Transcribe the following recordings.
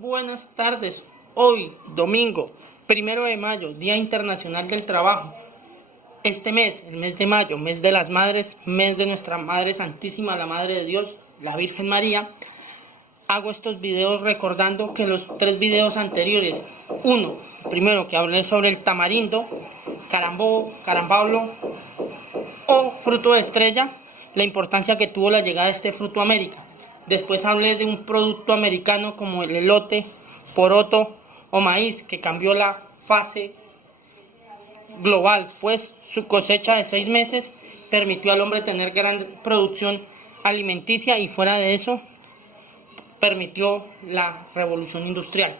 Buenas tardes. Hoy, domingo, 1 de mayo, Día Internacional del Trabajo. Este mes, el mes de mayo, mes de las madres, mes de nuestra Madre Santísima, la Madre de Dios, la Virgen María, hago estos videos recordando que los 3 videos anteriores, primero que hablé sobre el tamarindo, carambolo o fruto de estrella, la importancia que tuvo la llegada de este fruto a América. Después hablé de un producto americano como el elote, poroto o maíz, que cambió la fase global, pues su cosecha de 6 meses permitió al hombre tener gran producción alimenticia y fuera de eso permitió la revolución industrial.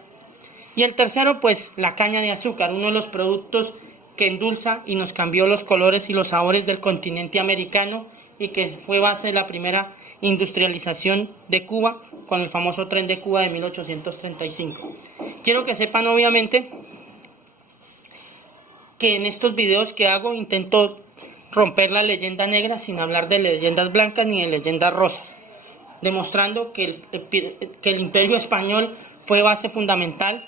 Y el tercero, pues la caña de azúcar, uno de los productos que endulza y nos cambió los colores y los sabores del continente americano y que fue base de la primera industrialización de Cuba con el famoso tren de Cuba de 1835. Quiero que sepan obviamente que en estos videos que hago intento romper la leyenda negra sin hablar de leyendas blancas ni de leyendas rosas, demostrando que el Imperio Español fue base fundamental,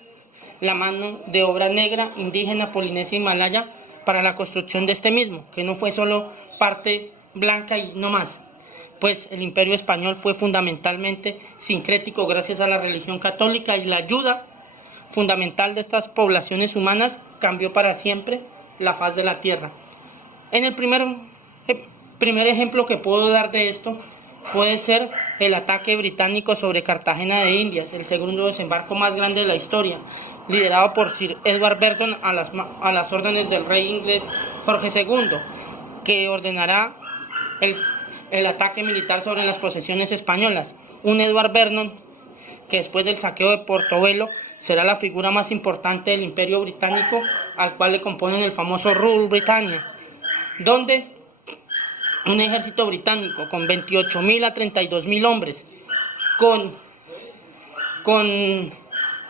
la mano de obra negra, indígena, polinesia y malaya para la construcción de este mismo, que no fue solo parte blanca y no más, pues el Imperio Español fue fundamentalmente sincrético gracias a la religión católica y la ayuda fundamental de estas poblaciones humanas cambió para siempre la faz de la tierra. En el primer ejemplo que puedo dar de esto puede ser el ataque británico sobre Cartagena de Indias, el segundo desembarco más grande de la historia, liderado por Sir Edward Burton a las órdenes del rey inglés Jorge II, que ordenará el ataque militar sobre las posesiones españolas. Un Edward Vernon que después del saqueo de Portobelo será la figura más importante del Imperio Británico, al cual le componen el famoso Rule Britannia, donde un ejército británico con 28.000 a 32.000 hombres,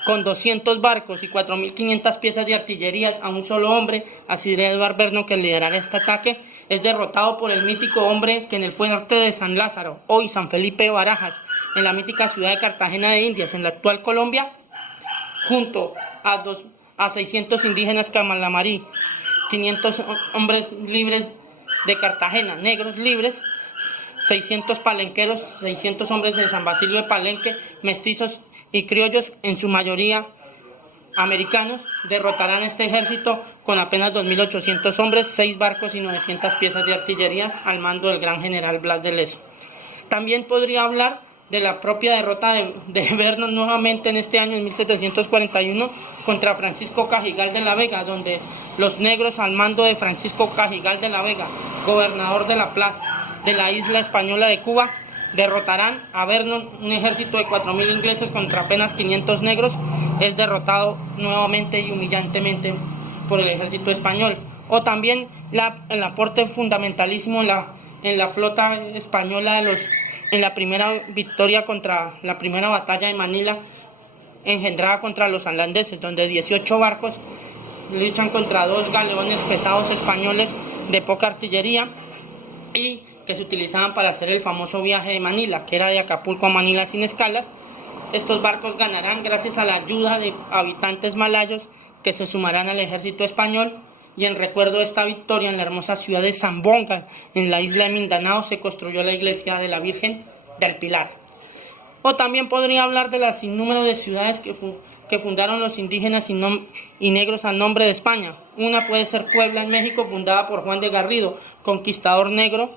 con 200 barcos y 4.500 piezas de artillerías a un solo hombre, a Sir Edward Vernon, que liderará este ataque, es derrotado por el mítico hombre que en el fuerte de San Lázaro, hoy San Felipe de Barajas, en la mítica ciudad de Cartagena de Indias, en la actual Colombia, junto a 600 indígenas camalamarí, 500 hombres libres de Cartagena, negros libres, 600 palenqueros, 600 hombres de San Basilio de Palenque, mestizos y criollos, en su mayoría americanos, derrotarán este ejército con apenas 2.800 hombres, 6 barcos y 900 piezas de artillerías al mando del gran general Blas de Lezo. También podría hablar de la propia derrota de Vernon nuevamente en este año, en 1741, contra Francisco Cajigal de la Vega, donde los negros al mando de Francisco Cajigal de la Vega, gobernador de la plaza de la isla española de Cuba, derrotarán a Vernon, un ejército de 4.000 ingleses contra apenas 500 negros, es derrotado nuevamente y humillantemente por el ejército español. O también el aporte fundamentalísimo en la flota española en la primera victoria contra la primera batalla de Manila, engendrada contra los holandeses, donde 18 barcos luchan contra 2 galeones pesados españoles de poca artillería y que se utilizaban para hacer el famoso viaje de Manila, que era de Acapulco a Manila sin escalas. Estos barcos ganarán gracias a la ayuda de habitantes malayos que se sumarán al ejército español, y en recuerdo de esta victoria en la hermosa ciudad de Zamboanga, en la isla de Mindanao, se construyó la iglesia de la Virgen del Pilar. O también podría hablar de las sinnúmero de ciudades que fundaron los indígenas y negros a nombre de España. Una puede ser Puebla en México, fundada por Juan de Garrido, conquistador negro,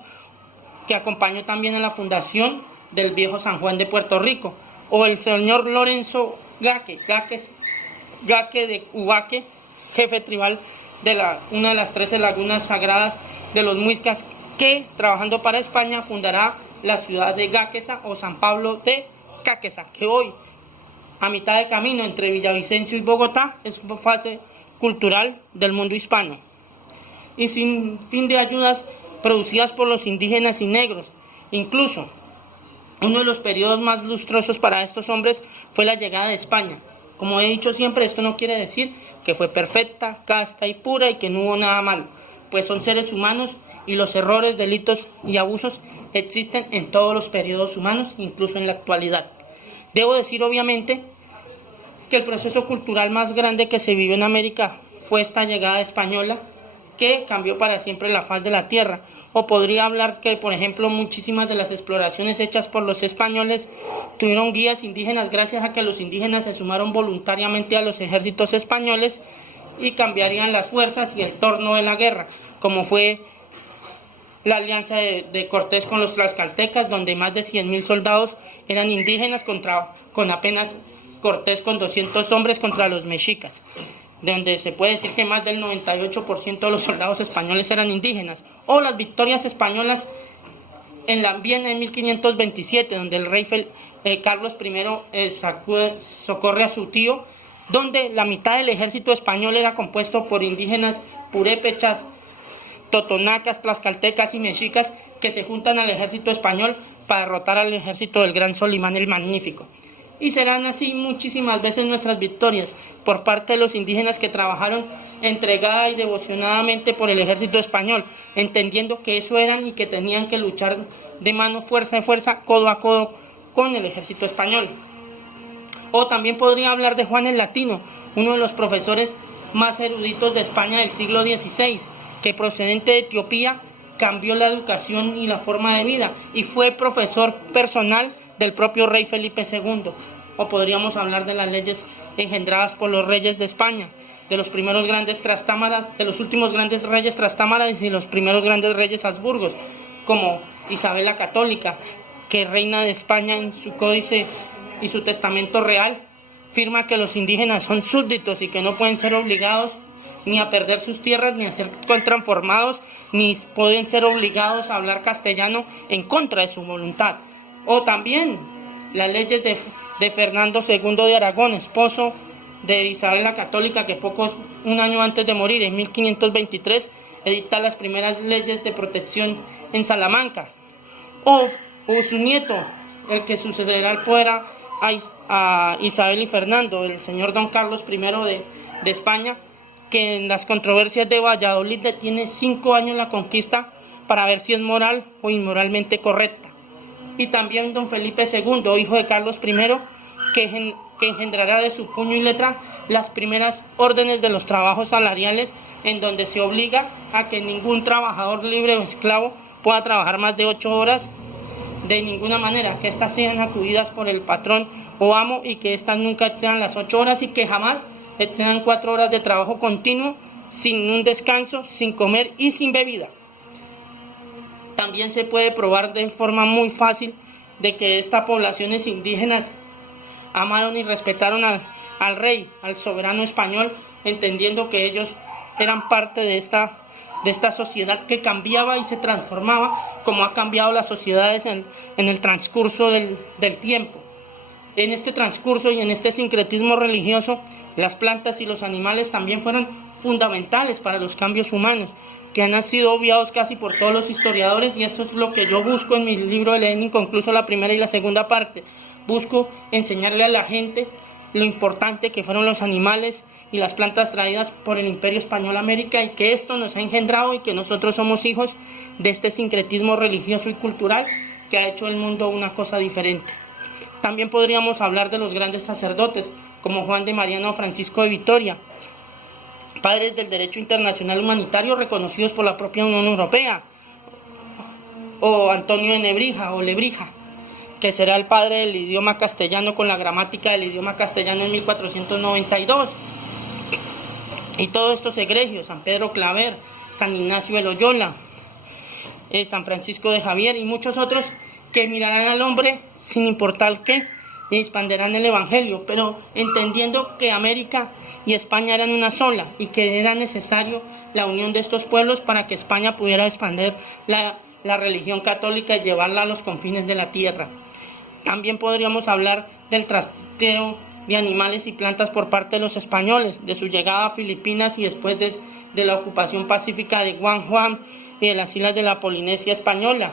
que acompañó también a la fundación del viejo San Juan de Puerto Rico. O el señor Lorenzo Gaque de Ubaque, jefe tribal de una de las 13 lagunas sagradas de los muiscas, que trabajando para España fundará la ciudad de Gaquesa o San Pablo de Caquesa, que hoy, a mitad de camino entre Villavicencio y Bogotá, es una fase cultural del mundo hispano. Y sin fin de ayudas producidas por los indígenas y negros. Incluso uno de los periodos más lustrosos para estos hombres fue la llegada de España. Como he dicho siempre, esto no quiere decir que fue perfecta, casta y pura y que no hubo nada malo, pues son seres humanos y los errores, delitos y abusos existen en todos los periodos humanos, incluso en la actualidad. Debo decir obviamente que el proceso cultural más grande que se vivió en América fue esta llegada española que cambió para siempre la faz de la tierra. O podría hablar que, por ejemplo, muchísimas de las exploraciones hechas por los españoles tuvieron guías indígenas gracias a que los indígenas se sumaron voluntariamente a los ejércitos españoles y cambiarían las fuerzas y el torno de la guerra, como fue la alianza de Cortés con los tlaxcaltecas, donde más de 100,000 soldados eran indígenas con apenas Cortés con 200 hombres contra los mexicas, donde se puede decir que más del 98% de los soldados españoles eran indígenas. O las victorias españolas en la Viena en 1527, donde el rey Carlos I socorre a su tío, donde la mitad del ejército español era compuesto por indígenas purépechas, totonacas, tlaxcaltecas y mexicas, que se juntan al ejército español para derrotar al ejército del gran Solimán el Magnífico. Y serán así muchísimas veces nuestras victorias por parte de los indígenas que trabajaron entregada y devocionadamente por el ejército español, entendiendo que eso eran y que tenían que luchar de mano, fuerza a fuerza, codo a codo con el ejército español. O también podría hablar de Juan el Latino, uno de los profesores más eruditos de España del siglo XVI, que procedente de Etiopía cambió la educación y la forma de vida y fue profesor personal del propio rey Felipe II. O podríamos hablar de las leyes engendradas por los reyes de España, de los primeros grandes trastámaras, de los últimos grandes reyes trastámaras y los primeros grandes reyes habsburgos, como Isabel la Católica, que reina de España en su códice y su testamento real firma que los indígenas son súbditos y que no pueden ser obligados ni a perder sus tierras, ni a ser transformados, ni pueden ser obligados a hablar castellano en contra de su voluntad. O también las leyes de Fernando II de Aragón, esposo de Isabel la Católica, que un año antes de morir, en 1523, edita las primeras leyes de protección en Salamanca. O su nieto, el que sucederá al poder a Isabel y Fernando, el señor Don Carlos I de España, que en las controversias de Valladolid detiene 5 años la conquista para ver si es moral o inmoralmente correcta. Y también don Felipe II, hijo de Carlos I, que engendrará de su puño y letra las primeras órdenes de los trabajos salariales, en donde se obliga a que ningún trabajador libre o esclavo pueda trabajar más de 8 horas de ninguna manera, que éstas sean acudidas por el patrón o amo y que éstas nunca excedan las 8 horas y que jamás excedan 4 horas de trabajo continuo, sin un descanso, sin comer y sin bebida. También se puede probar de forma muy fácil de que estas poblaciones indígenas amaron y respetaron al rey, al soberano español, entendiendo que ellos eran parte de esta sociedad que cambiaba y se transformaba, como ha cambiado las sociedades en el transcurso del tiempo. En este transcurso y en este sincretismo religioso, las plantas y los animales también fueron fundamentales para los cambios humanos, que han sido obviados casi por todos los historiadores, y eso es lo que yo busco en mi libro El Edén Inconcluso, la primera y la segunda parte. Busco enseñarle a la gente lo importante que fueron los animales y las plantas traídas por el Imperio Español a América, y que esto nos ha engendrado y que nosotros somos hijos de este sincretismo religioso y cultural que ha hecho el mundo una cosa diferente. También podríamos hablar de los grandes sacerdotes, como Juan de Mariana o Francisco de Vitoria, padres del derecho internacional humanitario reconocidos por la propia Unión Europea, o Antonio de Nebrija o Lebrija, que será el padre del idioma castellano con la gramática del idioma castellano en 1492. Y todos estos egregios, San Pedro Claver, San Ignacio de Loyola, San Francisco de Javier y muchos otros, que mirarán al hombre sin importar qué y expanderán el evangelio, pero entendiendo que América y España eran una sola y que era necesario la unión de estos pueblos para que España pudiera expandir la religión católica y llevarla a los confines de la tierra. También podríamos hablar del trasteo de animales y plantas por parte de los españoles, de su llegada a Filipinas y después de la ocupación pacífica de Guam y de las islas de la Polinesia española,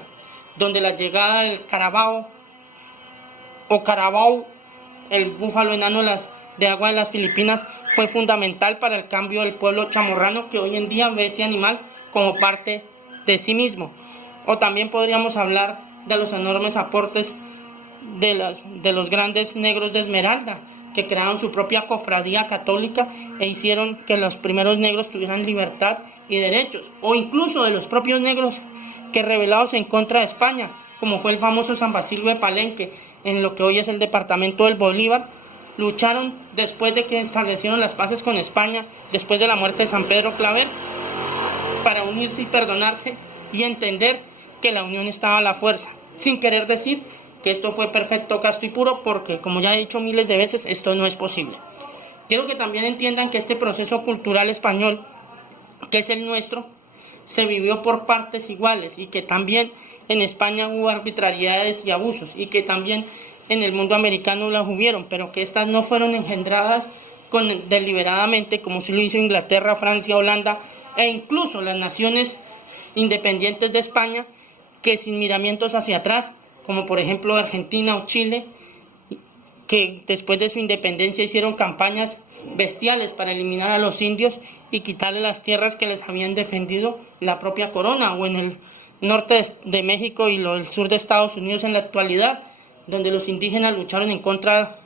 donde la llegada del carabao, el búfalo enano de agua de las Filipinas, fue fundamental para el cambio del pueblo chamorrano, que hoy en día ve este animal como parte de sí mismo. O también podríamos hablar de los enormes aportes de los grandes negros de Esmeralda, que crearon su propia cofradía católica e hicieron que los primeros negros tuvieran libertad y derechos, o incluso de los propios negros que rebelados en contra de España, como fue el famoso San Basilio de Palenque, en lo que hoy es el departamento del Bolívar, lucharon después de que establecieron las paces con España, después de la muerte de San Pedro Claver, para unirse y perdonarse y entender que la unión estaba a la fuerza, sin querer decir que esto fue perfecto, casto y puro, porque como ya he dicho miles de veces, esto no es posible. Quiero que también entiendan que este proceso cultural español, que es el nuestro, se vivió por partes iguales y que también en España hubo arbitrariedades y abusos y que también en el mundo americano las hubieron, pero que estas no fueron engendradas deliberadamente como si lo hizo Inglaterra, Francia, Holanda e incluso las naciones independientes de España, que sin miramientos hacia atrás, como por ejemplo Argentina o Chile, que después de su independencia hicieron campañas bestiales para eliminar a los indios y quitarle las tierras que les habían defendido la propia corona, o en el norte de México y el sur de Estados Unidos en la actualidad, donde los indígenas lucharon en contra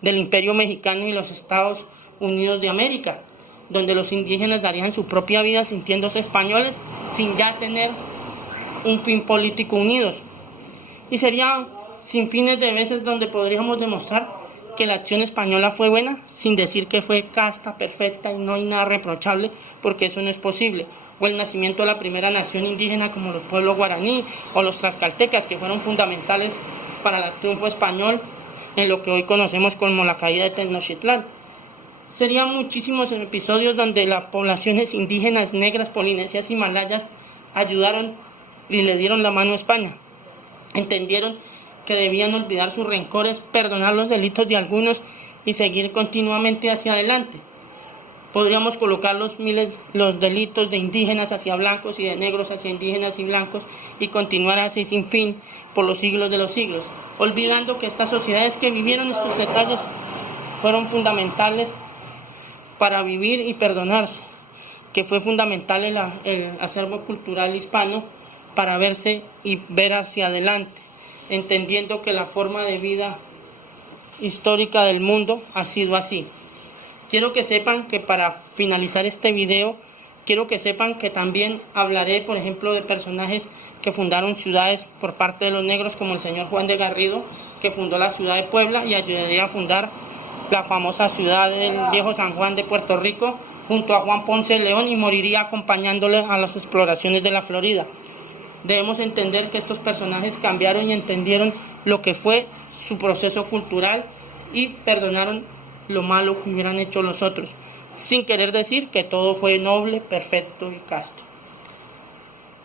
del Imperio Mexicano y los Estados Unidos de América, donde los indígenas darían su propia vida sintiéndose españoles sin ya tener un fin político unidos. Y sería sin fines de veces donde podríamos demostrar que la acción española fue buena, sin decir que fue casta, perfecta y no hay nada reprochable, porque eso no es posible. O el nacimiento de la primera nación indígena como los pueblos guaraní o los tlaxcaltecas, que fueron fundamentales para el triunfo español en lo que hoy conocemos como la caída de Tenochtitlán. Serían muchísimos episodios donde las poblaciones indígenas, negras, polinesias y malayas ayudaron y le dieron la mano a España. Entendieron que debían olvidar sus rencores, perdonar los delitos de algunos y seguir continuamente hacia adelante. Podríamos colocar los delitos de indígenas hacia blancos y de negros hacia indígenas y blancos y continuar así sin fin por los siglos de los siglos, olvidando que estas sociedades que vivieron estos detalles fueron fundamentales para vivir y perdonarse, que fue fundamental el acervo cultural hispano para verse y ver hacia adelante, entendiendo que la forma de vida histórica del mundo ha sido así. Quiero que sepan que para finalizar este video, quiero que sepan que también hablaré, por ejemplo, de personajes que fundaron ciudades por parte de los negros, como el señor Juan de Garrido, que fundó la ciudad de Puebla y ayudaría a fundar la famosa ciudad del viejo San Juan de Puerto Rico, junto a Juan Ponce de León, y moriría acompañándole a las exploraciones de la Florida. Debemos entender que estos personajes cambiaron y entendieron lo que fue su proceso cultural y perdonaron lo malo que hubieran hecho los otros, sin querer decir que todo fue noble, perfecto y casto.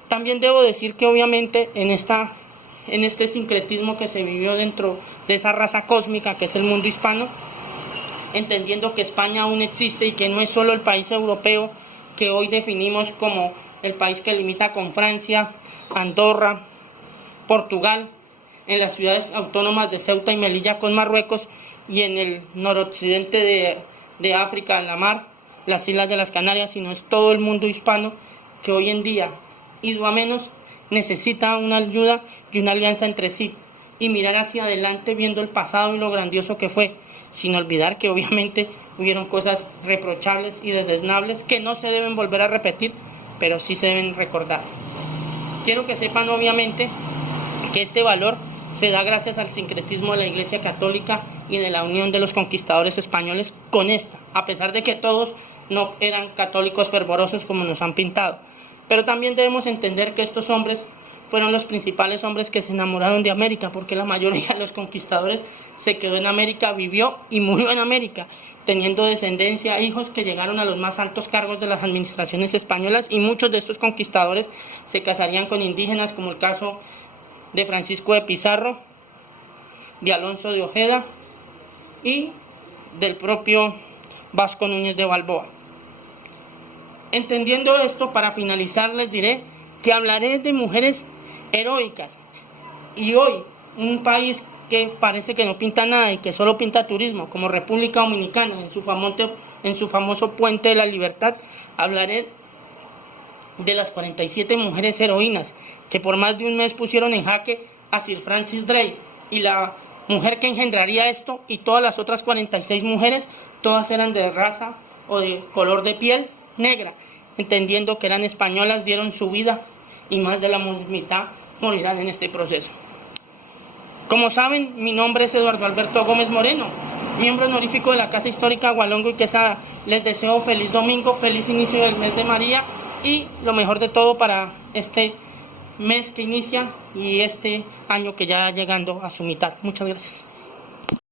También debo decir que obviamente en este sincretismo que se vivió dentro de esa raza cósmica que es el mundo hispano, entendiendo que España aún existe y que no es solo el país europeo que hoy definimos como el país que limita con Francia, Andorra, Portugal, en las ciudades autónomas de Ceuta y Melilla con Marruecos y en el noroccidente de África, en la mar, las islas de las Canarias, sino es todo el mundo hispano que hoy en día, ido a menos, necesita una ayuda y una alianza entre sí y mirar hacia adelante viendo el pasado y lo grandioso que fue, sin olvidar que obviamente hubieron cosas reprochables y desdeñables que no se deben volver a repetir, pero sí se deben recordar. Quiero que sepan obviamente que este valor se da gracias al sincretismo de la Iglesia Católica y de la unión de los conquistadores españoles con esta, a pesar de que todos no eran católicos fervorosos como nos han pintado. Pero también debemos entender que estos hombres fueron los principales hombres que se enamoraron de América, porque la mayoría de los conquistadores se quedó en América, vivió y murió en América, teniendo descendencia, hijos que llegaron a los más altos cargos de las administraciones españolas, y muchos de estos conquistadores se casarían con indígenas, como el caso de Francisco de Pizarro, de Alonso de Ojeda y del propio Vasco Núñez de Balboa. Entendiendo esto, para finalizar les diré que hablaré de mujeres heroicas, y hoy un país que parece que no pinta nada y que solo pinta turismo, como República Dominicana, en su famoso Puente de la Libertad, hablaré de las 47 mujeres heroínas que por más de un mes pusieron en jaque a Sir Francis Drake y la mujer que engendraría esto, y todas las otras 46 mujeres, todas eran de raza o de color de piel negra, entendiendo que eran españolas, dieron su vida y más de la mitad morirán en este proceso. Como saben, mi nombre es Eduardo Alberto Gómez Moreno, miembro honorífico de la Casa Histórica Agualongo y Quesada. Les deseo feliz domingo, feliz inicio del mes de María y lo mejor de todo para este mes que inicia y este año que ya llegando a su mitad. Muchas gracias.